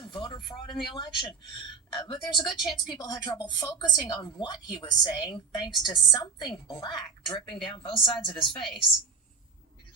voter fraud in the election. But there's a good chance people had trouble focusing on what he was saying thanks to something black dripping down both sides of his face.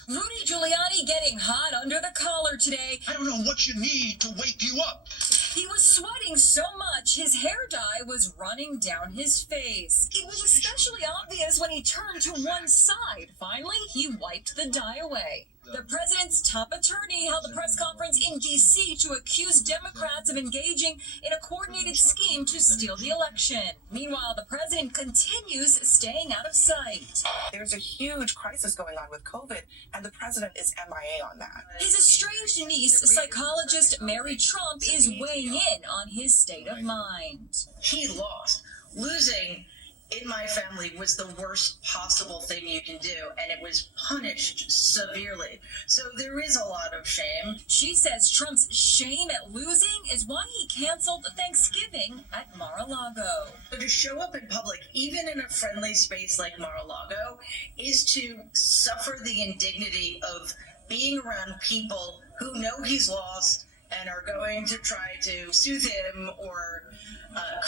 Rudy Giuliani getting hot under the collar today. I don't know what you need to wake you up. He was sweating so much his hair dye was running down his face. It was especially obvious when he turned to one side. Finally, he wiped the dye away. The president's top attorney held a press conference in D.C. to accuse Democrats of engaging in a coordinated scheme to steal the election. Meanwhile, the president continues staying out of sight. There's a huge crisis going on with COVID, and the president is MIA on that. His estranged niece, psychologist Mary Trump, is weighing in on his state of mind. He lost. Losing in my family was the worst possible thing you can do, and it was punished severely. So there is a lot of shame. She says Trump's shame at losing is why he canceled Thanksgiving at Mar-a-Lago. So to show up in public, even in a friendly space like Mar-a-Lago, is to suffer the indignity of being around people who know he's lost and are going to try to soothe him or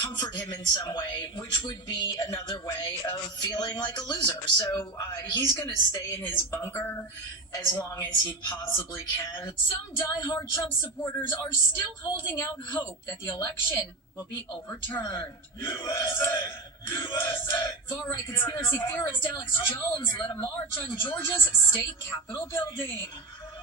comfort him in some way, which would be another way of feeling like a loser. So he's going to stay in his bunker as long as he possibly can. Some diehard Trump supporters are still holding out hope that the election will be overturned. USA! USA! Far-right conspiracy theorist Alex Jones led a march on Georgia's state capitol building.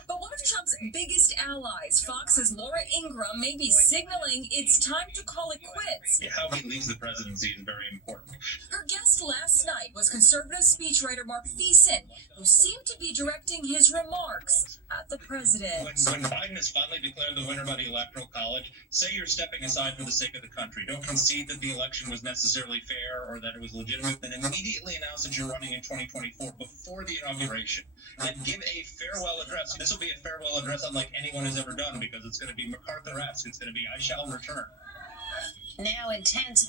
But one of Trump's biggest allies, Fox's Laura Ingraham, may be signaling it's time to call it quits. How he leaves the presidency is very important. Her guest last night was conservative speechwriter Mark Thiessen, who seemed to be directing his remarks at the president. When Biden is finally declared the winner by the Electoral College, say you're stepping aside for the sake of the country. Don't concede that the election was necessarily fair or that it was legitimate, and immediately announce that you're running in 2024 before the inauguration. Then give a farewell address. This will be a farewell address unlike anyone has ever done because it's going to be MacArthur-esque. It's going to be, I shall return. Now intense